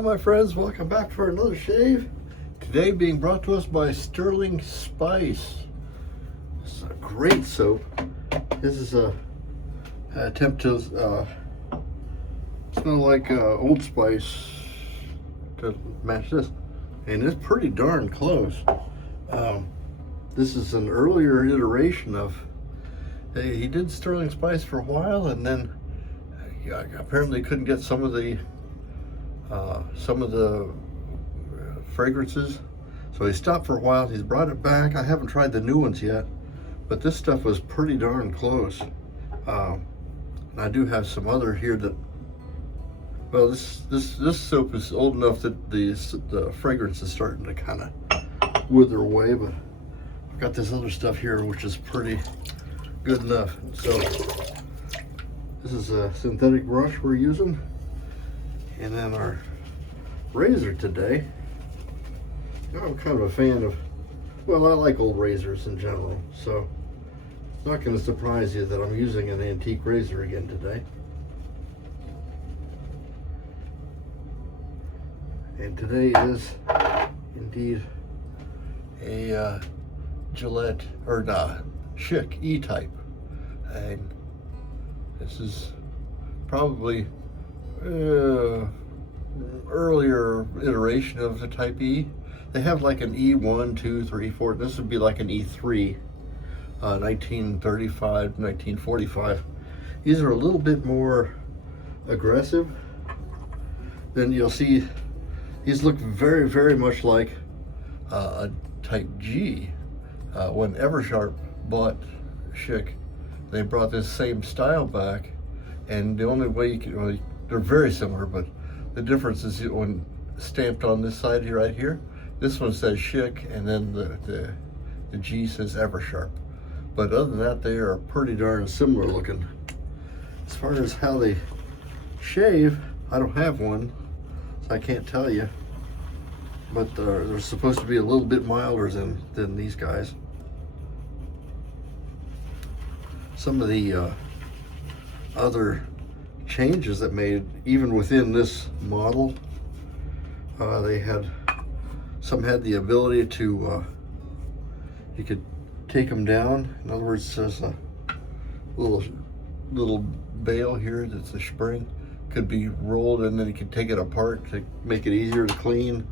Hello my friends, welcome back for another shave. Today being brought to us by Stirling Spice. This is a great soap. This is a attempt to smell like Old Spice to match this. And it's pretty darn close. This is an earlier iteration of, he did Stirling Spice for a while, and then apparently couldn't get some of the fragrances, so he stopped for a while. He's brought it back. I haven't tried the new ones yet, but this stuff was pretty darn close. And I do have some other here that, well, this soap is old enough that the fragrance is starting to kind of wither away, but I've got this other stuff here which is pretty good enough. So this is a synthetic brush we're using, and then our razor today. I'm kind of a fan of, well, I like old razors in general, so it's not going to surprise you that I'm using an antique razor again today. And today is indeed a Gillette, or not, Schick E-Type, and this is probably earlier iteration of the Type E. They have like an E1, 2, 3, 4. This would be like an E3, 1935, 1945. These are a little bit more aggressive. Then you'll see these look very, very much like a Type G. When Eversharp bought Schick, they brought this same style back, and the only way you can, well, they're very similar, but the difference is when stamped on this side here, right here, this one says Schick, and then the G says Eversharp. But other than that, they are pretty darn similar looking. As far as how they shave, I don't have one, so I can't tell you. But they're supposed to be a little bit milder than these guys. Some of the other changes that made, even within this model, some had the ability to, you could take them down. In other words, there's a little bail here that's a spring, could be rolled, and then you could take it apart to make it easier to clean.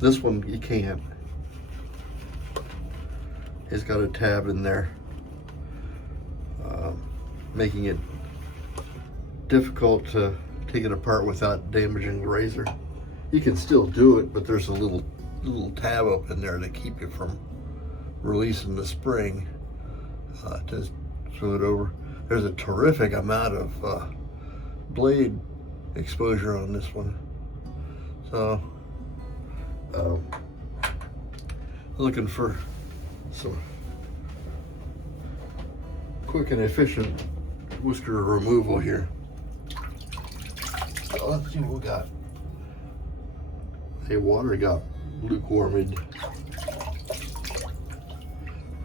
This one you can't. It's got a tab in there, making it difficult to take it apart without damaging the razor. You can still do it, but there's a little tab up in there to keep you from releasing the spring to smooth it over. There's a terrific amount of blade exposure on this one, so looking for some quick and efficient whisker removal here. So let's see what we got. Hey, water got lukewarmed.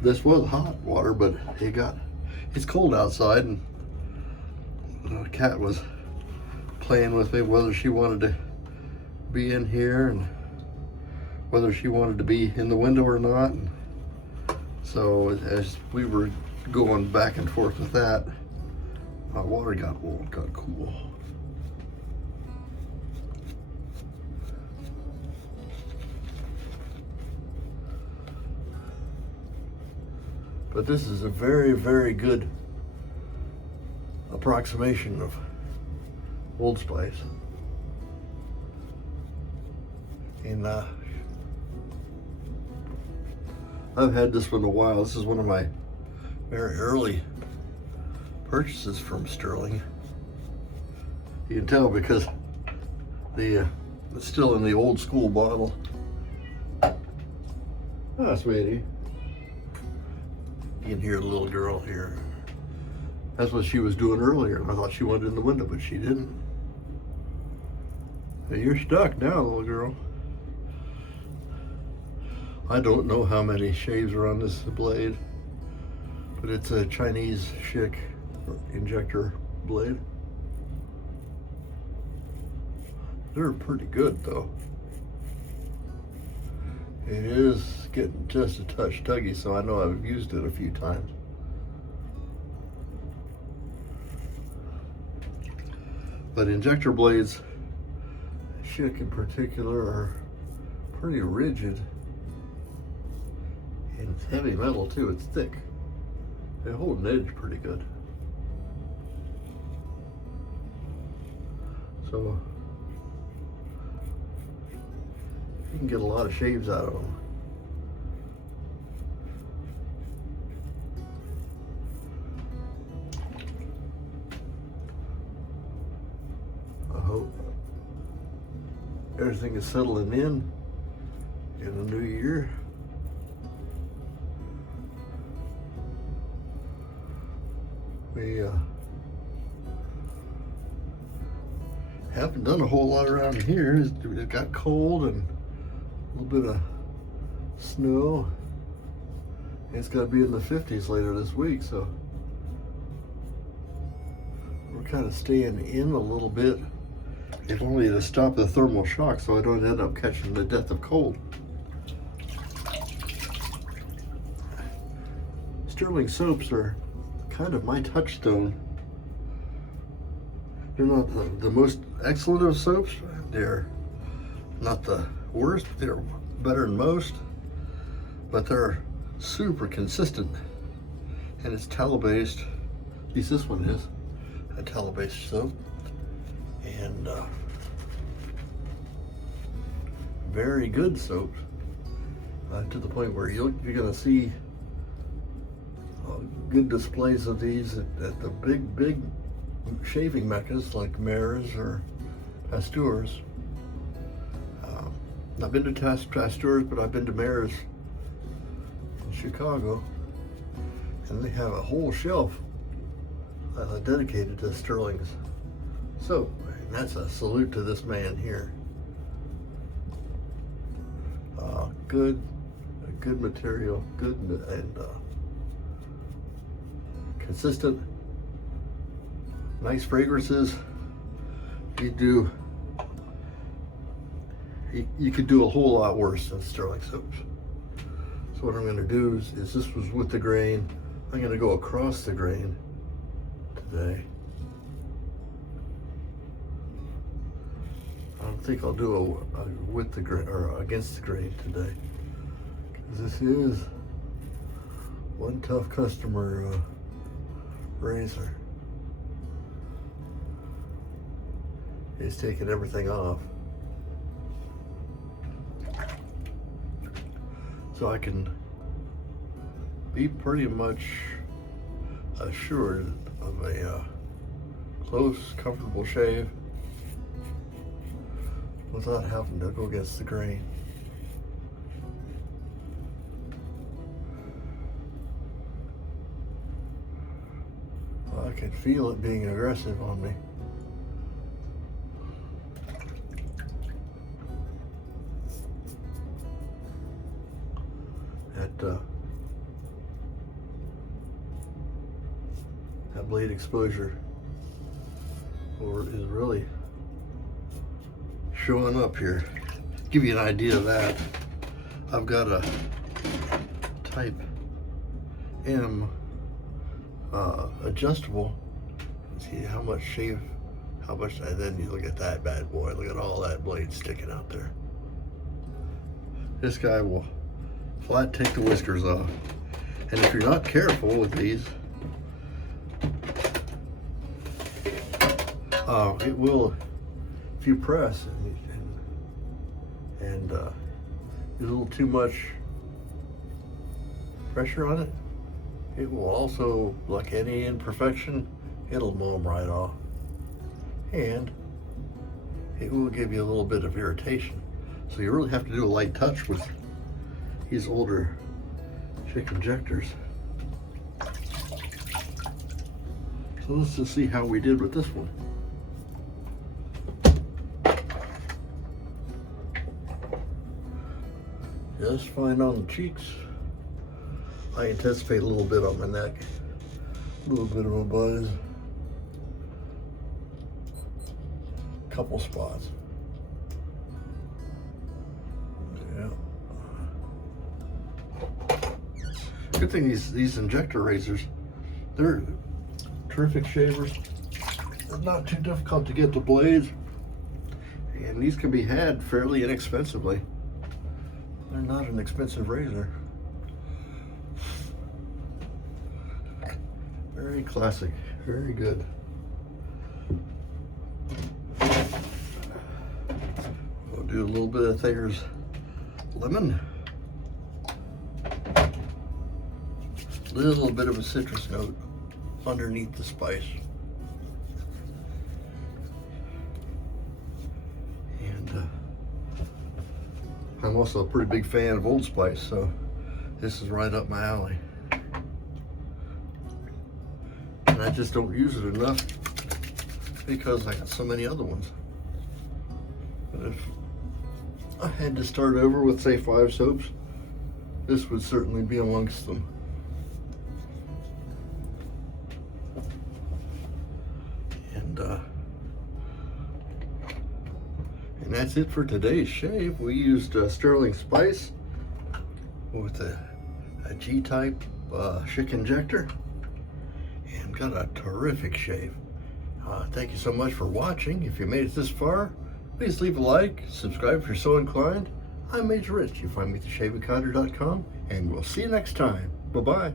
This was hot water, but it's cold outside, and the cat was playing with me whether she wanted to be in here and whether she wanted to be in the window or not. And so as we were going back and forth with that, my water got cool. But this is a very, very good approximation of Old Spice. And I've had this one a while. This is one of my very early purchases from Stirling. You can tell because it's still in the old school bottle. Ah, sweetie. You can hear the little girl here. That's what she was doing earlier. I thought she wanted in the window, but she didn't. Hey, you're stuck now, little girl. I don't know how many shaves are on this blade, but it's a Chinese Schick injector blade. They're pretty good though. It is getting just a touch tuggy, so I know I've used it a few times. But injector blades, Schick in particular, are pretty rigid. And it's heavy metal too, it's thick. They hold an edge pretty good. So you can get a lot of shaves out of them. I hope everything is settling in the new year. We haven't done a whole lot around here. It got cold and a little bit of snow. It's got to be in the 50s later this week, so we're kind of staying in a little bit, if only to stop the thermal shock so I don't end up catching the death of cold. Stirling soaps are kind of my touchstone. They're not the most excellent of soaps. They're not the worst. They're better than most, but they're super consistent. And it's tallow-based. At least this one is a tallow-based soap, and very good soap. To the point where you're going to see good displays of these at the big shaving meccas like Mares or Pasteur's. I've been to Pasteur's, but I've been to Mares in Chicago, and they have a whole shelf dedicated to Stirling's soap, and that's a salute to this man here. Good material, good and consistent, nice fragrances. You could do a whole lot worse than Stirling soaps. So what I'm going to do is this was with the grain. I'm going to go across the grain today. I don't think I'll do a with the grain or against the grain today, because this is one tough customer razor. He's taking everything off, so I can be pretty much assured of a close, comfortable shave without having to go against the grain. I can feel it being aggressive on me. That blade exposure is really showing up here. Give you an idea of that, I've got a Type M adjustable. See how much shave, how much, and then you look at that bad boy. Look at all that blade sticking out there. This guy will flat take the whiskers off. And if you're not careful with these, it will, if you press and there's a little too much pressure on it, it will also, like any imperfection, it'll mow them right off. And it will give you a little bit of irritation. So you really have to do a light touch with these older Schick injectors. So let's just see how we did with this one. Just fine on the cheeks. I anticipate a little bit on my neck, a little bit of a buzz, couple spots. Good thing these injector razors, they're terrific shavers. They're not too difficult to get the blades, and these can be had fairly inexpensively. They're not an expensive razor. Very classic, very good. We'll do a little bit of Thayer's lemon. A little bit of a citrus note underneath the spice. And I'm also a pretty big fan of Old Spice, so this is right up my alley. And I just don't use it enough because I got so many other ones. But if I had to start over with, say, 5 soaps, this would certainly be amongst them. And that's it for today's shave. We used Stirling Spice with a G-type Schick injector, and got a terrific shave. Thank you so much for watching. If you made it this far, please leave a like, subscribe if you're so inclined. I'm Major Rich. You find me at theshaveconner.com, and we'll see you next time. Bye-bye.